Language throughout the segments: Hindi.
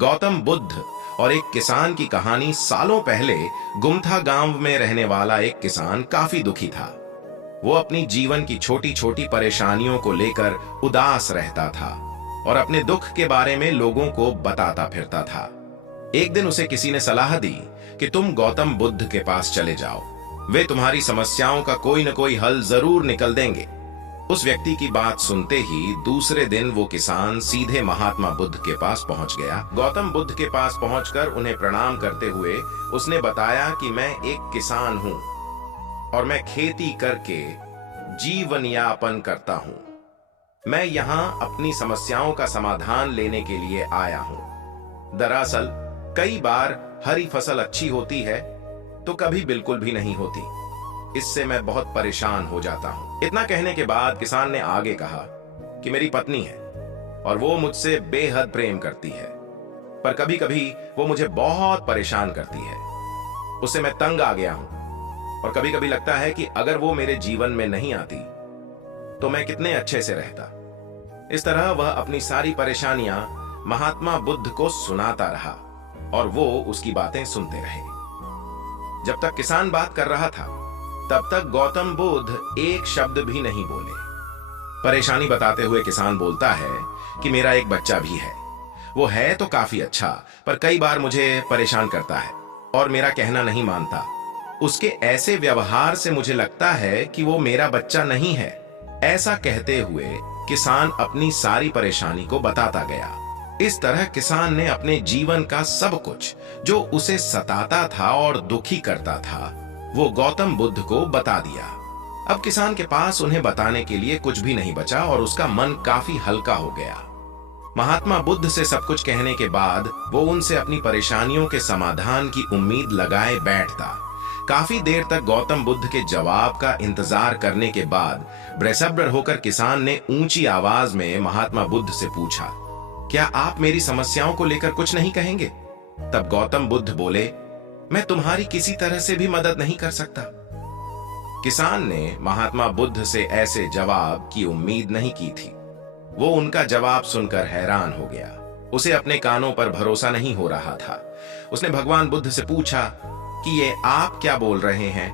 गौतम बुद्ध और एक किसान की कहानी। सालों पहले गुमथा गांव में रहने वाला एक किसान काफी दुखी था। वो अपनी जीवन की छोटी छोटी परेशानियों को लेकर उदास रहता था और अपने दुख के बारे में लोगों को बताता फिरता था। एक दिन उसे किसी ने सलाह दी कि तुम गौतम बुद्ध के पास चले जाओ, वे तुम्हारी समस्याओं का कोई न कोई हल जरूर निकल देंगे। उस व्यक्ति की बात सुनते ही दूसरे दिन वो किसान सीधे महात्मा बुद्ध के पास पहुंच गया। गौतम बुद्ध के पास पहुंचकर उन्हें प्रणाम करते हुए उसने बताया कि मैं एक किसान हूं और मैं खेती करके जीवन यापन करता हूं। मैं यहां अपनी समस्याओं का समाधान लेने के लिए आया हूं। दरअसल कई बार हरी फसल अच्छी होती है तो कभी बिल्कुल भी नहीं होती। इससे मैं बहुत परेशान हो जाता हूं। इतना कहने के बाद किसान ने आगे कहा कि मेरी पत्नी है और वो मुझसे बेहद प्रेम करती है, पर कभी कभी वो मुझे बहुत परेशान करती है। उससे मैं तंग आ गया हूं और कभी कभी लगता है कि अगर वो मेरे जीवन में नहीं आती तो मैं कितने अच्छे से रहता। इस तरह वह अपनी सारी परेशानियां महात्मा बुद्ध को सुनाता रहा और वो उसकी बातें सुनते रहे। जब तक किसान बात कर रहा था तब तक गौतम बुद्ध एक शब्द भी नहीं बोले। परेशानी बताते हुए किसान बोलता है कि मेरा एक बच्चा भी है। वो है तो काफी अच्छा, पर कई बार मुझे परेशान करता है और मेरा कहना नहीं मानता। उसके ऐसे व्यवहार से मुझे लगता है कि वो मेरा बच्चा नहीं है। ऐसा कहते हुए किसान अपनी सारी परेशानी को बताता गया। इस तरह किसान ने अपने जीवन का सब कुछ जो उसे सताता था और दुखी करता था वो गौतम बुद्ध को बता दिया। अब किसान के पास उन्हें बताने के लिए कुछ भी नहीं बचा और उसका मन काफी हल्का हो गया। महात्मा बुद्ध से सब कुछ कहने के बाद वो उनसे अपनी परेशानियों के समाधान की उम्मीद लगाए बैठता। काफी देर तक गौतम बुद्ध के जवाब का इंतजार करने के बाद बेसब्र होकर किसान ने ऊंची आवाज में महात्मा बुद्ध से पूछा, क्या आप मेरी समस्याओं को लेकर कुछ नहीं कहेंगे? तब गौतम बुद्ध बोले, मैं तुम्हारी किसी तरह से भी मदद नहीं कर सकता। किसान ने महात्मा बुद्ध से ऐसे जवाब की उम्मीद नहीं की थी। वो उनका जवाब सुनकर हैरान हो गया। उसे अपने कानों पर भरोसा नहीं हो रहा था। उसने भगवान बुद्ध से पूछा कि ये आप क्या बोल रहे हैं?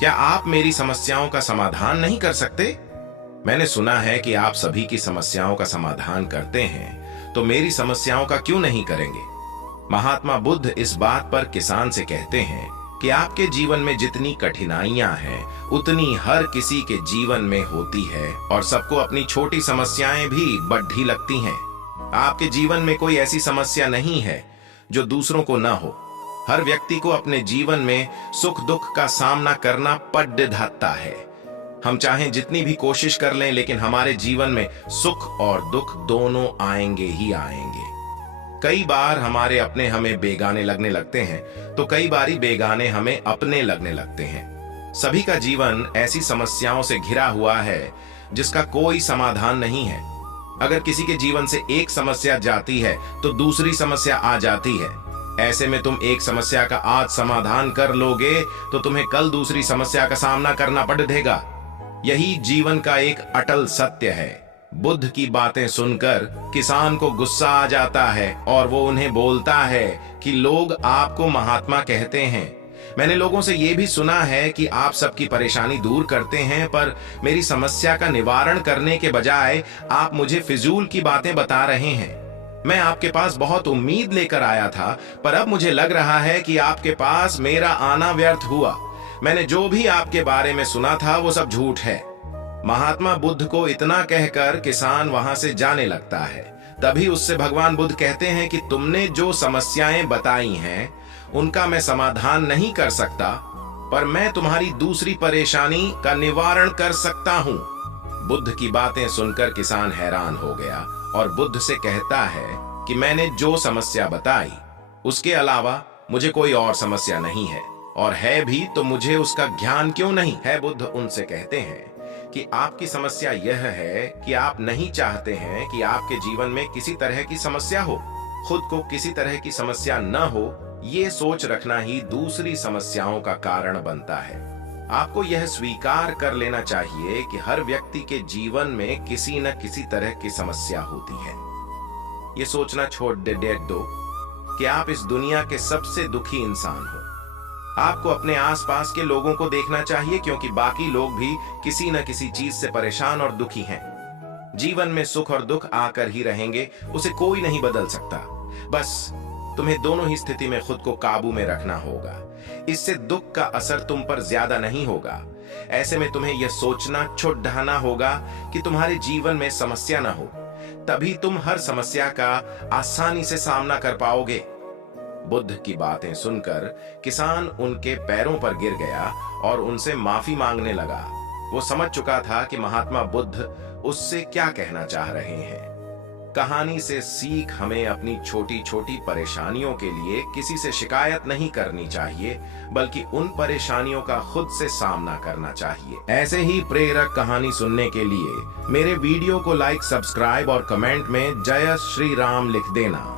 क्या आप मेरी समस्याओं का समाधान नहीं कर सकते? मैंने सुना है कि आप सभी की समस्याओं का समाधान करते हैं, तो मेरी समस्याओं का क्यों नहीं करेंगे? महात्मा बुद्ध इस बात पर किसान से कहते हैं कि आपके जीवन में जितनी कठिनाइयां हैं उतनी हर किसी के जीवन में होती है और सबको अपनी छोटी समस्याएं भी बड़ी लगती हैं। आपके जीवन में कोई ऐसी समस्या नहीं है जो दूसरों को ना हो। हर व्यक्ति को अपने जीवन में सुख दुख का सामना करना पड़ जाता है। हम चाहे जितनी भी कोशिश कर लें, लेकिन हमारे जीवन में सुख और दुख दोनों आएंगे ही आएंगे। कई बार हमारे अपने हमें बेगाने लगने लगते हैं तो कई बारी बेगाने हमें अपने लगने लगते हैं। सभी का जीवन ऐसी समस्याओं से घिरा हुआ है जिसका कोई समाधान नहीं है। अगर किसी के जीवन से एक समस्या जाती है तो दूसरी समस्या आ जाती है। ऐसे में तुम एक समस्या का आज समाधान कर लोगे तो तुम्हें कल दूसरी समस्या का सामना करना पड़ देगा। यही जीवन का एक अटल सत्य है। बुद्ध की बातें सुनकर किसान को गुस्सा आ जाता है और वो उन्हें बोलता है कि लोग आपको महात्मा कहते हैं। मैंने लोगों से ये भी सुना है कि आप सबकी परेशानी दूर करते हैं, पर मेरी समस्या का निवारण करने के बजाय आप मुझे फिजूल की बातें बता रहे हैं। मैं आपके पास बहुत उम्मीद लेकर आया था, पर अब मुझे लग रहा है कि आपके पास मेरा आना व्यर्थ हुआ। मैंने जो भी आपके बारे में सुना था वो सब झूठ है। महात्मा बुद्ध को इतना कहकर किसान वहां से जाने लगता है। तभी उससे भगवान बुद्ध कहते हैं कि तुमने जो समस्याएं बताई हैं उनका मैं समाधान नहीं कर सकता, पर मैं तुम्हारी दूसरी परेशानी का निवारण कर सकता हूं। बुद्ध की बातें सुनकर किसान हैरान हो गया और बुद्ध से कहता है कि मैंने जो समस्या बताई उसके अलावा मुझे कोई और समस्या नहीं है, और है भी तो मुझे उसका ज्ञान क्यों नहीं है। बुद्ध उनसे कहते हैं कि आपकी समस्या यह है कि आप नहीं चाहते हैं कि आपके जीवन में किसी तरह की समस्या हो। खुद को किसी तरह की समस्या न हो, ये सोच रखना ही दूसरी समस्याओं का कारण बनता है। आपको यह स्वीकार कर लेना चाहिए कि हर व्यक्ति के जीवन में किसी न किसी तरह की समस्या होती है। ये सोचना छोड़ दो कि आप इस दुनिया के सबसे दुखी इंसान हो। आपको अपने आसपास के लोगों को देखना चाहिए, क्योंकि बाकी लोग भी किसी न किसी चीज से परेशान और दुखी हैं। जीवन में सुख और दुख आकर ही रहेंगे, उसे कोई नहीं बदल सकता। बस तुम्हें दोनों ही स्थिति में खुद को काबू में रखना होगा। इससे दुख का असर तुम पर ज्यादा नहीं होगा। ऐसे में तुम्हें यह सोचना छुट ढाना होगा कि तुम्हारे जीवन में समस्या ना हो, तभी तुम हर समस्या का आसानी से सामना कर पाओगे। बुद्ध की बातें सुनकर किसान उनके पैरों पर गिर गया और उनसे माफी मांगने लगा। वो समझ चुका था कि महात्मा बुद्ध उससे क्या कहना चाह रहे हैं। कहानी से सीख हमें अपनी छोटी छोटी परेशानियों के लिए किसी से शिकायत नहीं करनी चाहिए, बल्कि उन परेशानियों का खुद से सामना करना चाहिए। ऐसे ही प्रेरक कहानी सुनने के लिए मेरे वीडियो को लाइक, सब्सक्राइब और कमेंट में जय श्री राम लिख देना।